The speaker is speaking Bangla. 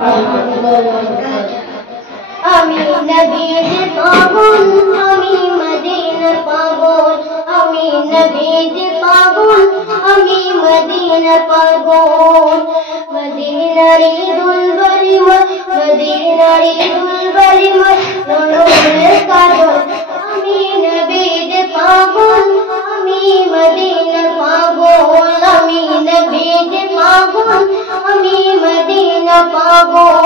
আমি নবীর পাগল, আমি মদিনার পাগল, আমি নবীর পাগল, আমি মদিনার পাগল। মদিনারি দুলবালি মত, মদিনারি দুলবালি মত, নূরের কাজল। আমি নবীর পাগল, আমি মদিনার পাগল, আমি নবীর পাগল, আমি মদিনার পাগল।